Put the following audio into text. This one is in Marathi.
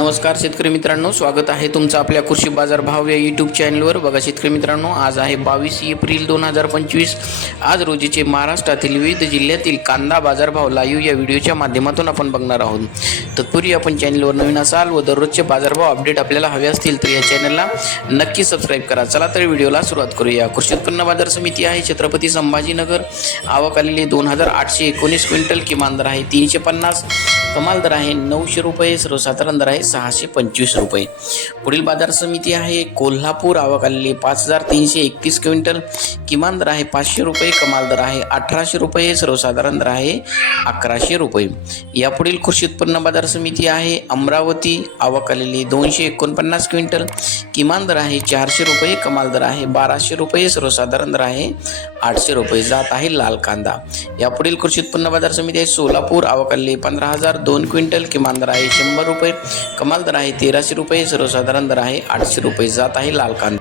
नमस्कार शेतकरी मित्रांनो स्वागत आहे तुमचं आपल्या कृषी बाजार भाव या यूट्यूब चॅनलवर बघा शेतकरी मित्रांनो आज आहे बावीस एप्रिल दोन हजार पंचवीस. आज रोजीचे महाराष्ट्रातील विविध जिल्ह्यातील कांदा बाजारभाव लाईव्ह या व्हिडिओच्या माध्यमातून आपण बघणार आहोत. तत्पूर्वी आपण चॅनलवर नवीन असाल व दररोजचे बाजारभाव अपडेट आपल्याला हवे असतील तर या चॅनलला नक्की सबस्क्राईब करा. चला तर व्हिडिओला सुरुवात करूया. कृषी उत्पन्न बाजार समिती आहे छत्रपती संभाजीनगर. आवक आलेली दोन हजार आठशे एकोणीस क्विंटल किमान दर आहे तीनशे पन्नास. कमाल दर आहे नऊशे रुपये सर्वसाधारण दर आहे सहाशे पंचवीस रुपये. पुढील बाजार समिती आहे कोल्हापूर आवक आलेली पाच हजार तीनशे एकतीस क्विंटल. किमान दर आहे पाचशे रुपये कमाल दर आहे अठराशे रुपये सर्वसाधारण दर आहे अकराशे रुपये. यापुढील कृषी उत्पन्न बाजार समिती आहे अमरावती आवक आलेली दोनशे एकोणपन्नास क्विंटल. किमान दर आहे चारशे रुपये कमाल दर आहे बाराशे रुपये सर्वसाधारण दर आहे आठशे रुपये. जात आहे लाल कांदा. यापुढील कृषी उत्पन्न बाजार समिती आहे सोलापूर अवकल्ली पंधरा हजार दोन क्विंटल किमान दर आहे शंभर रुपये कमाल दर आहे तेराशे रुपये सर्वसाधारण दर आहे आठशे रुपये. जात आहे लाल कांदा